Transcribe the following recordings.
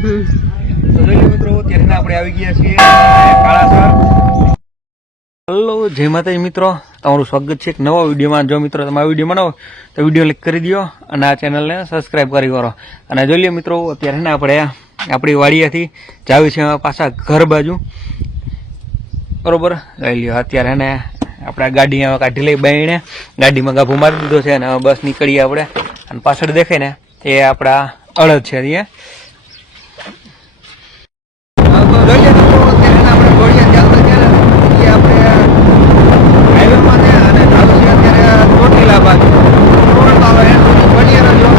તો જોઈએ મિત્રો ત્યારે આપણે આવી ગયા છીએ કાળાસર. હેલો જય માતાજી મિત્રો, તમારું સ્વાગત છે એક નવા વિડીયોમાં. જો મિત્રો તમે આ વિડીયો બનાવો તો વિડીયો લાઈક કરી દો અને આ ચેનલને સબસ્ક્રાઈબ કરી કરો. અને જોઈ લો મિત્રો અત્યારે ને આપણે આપણી વાડીયાથી જાવી છે પાછા ઘર બાજુ, બરોબર. લઈ લ્યો અત્યારે ને આપણે ગાડી કાઢી લઈ બાઈને ગાડીમાં ગાભો મારી દીધો છે અને બસ નીકળીએ આપણે. અને પાછળ દેખાય ને એ આપણા અડદ છે અહીંયા. તો જોઈએ મિત્રો અત્યારે આપણે ઘોડિયા ચાલતા ત્યારે આપણે હાઈવેમાં છે અને ચાલુ છે અત્યારે ચોટીલા બાજુ. બની રહ્યો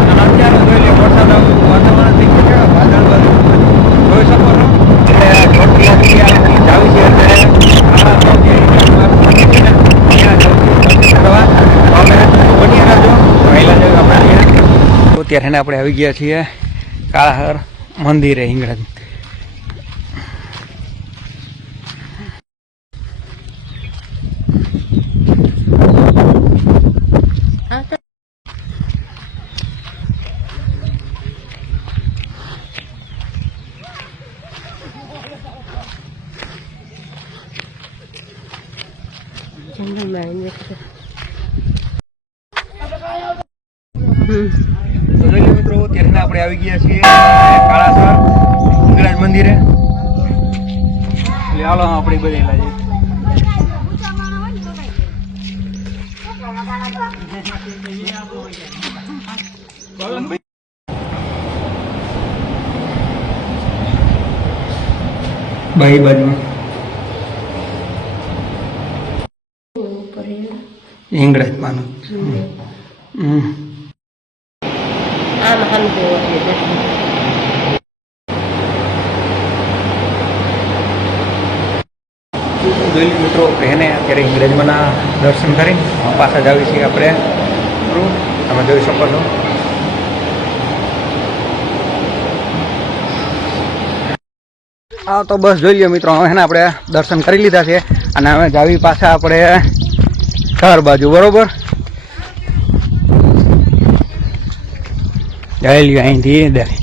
અને અત્યારે જોઈ લે વરસાદ વાતાવરણ થઈ ગયું છે, વાદળ બાજુ જોઈ શકો છો. એટલે ચોટીલાથી જાવી છે અત્યારે અત્યારે આપણે આવી ગયા છીએ કાળાસર મંદિરે હિંગળાજ. તો જોઈએ મિત્રો ત્યારે આપણે આવી ગયા છીએ કાળાસર હિંગળાજ મંદિરે. એટલે હાલો આપણે બધેલા છે. બાઈ બાજુમાં હિંગળાજ માનું જોઈ મિત્રો એને અત્યારે હિંગળાજમાંના દર્શન કરી પાછા જ આવી છીએ આપણે. તમે જોઈ શકો છો. હા તો બસ જોઈ લો મિત્રો, હવે આપણે દર્શન કરી લીધા છે અને હવે જાવી પાછા આપણે ઘર બાજુ, બરોબર. જઈ લ્યો અહીંથી દેખાય.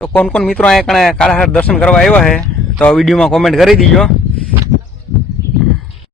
તો કોણ કોણ મિત્રો અહીંયા કાળાસર દર્શન કરવા આવ્યા છે તો વિડીયોમાં કોમેન્ટ કરી દીજો.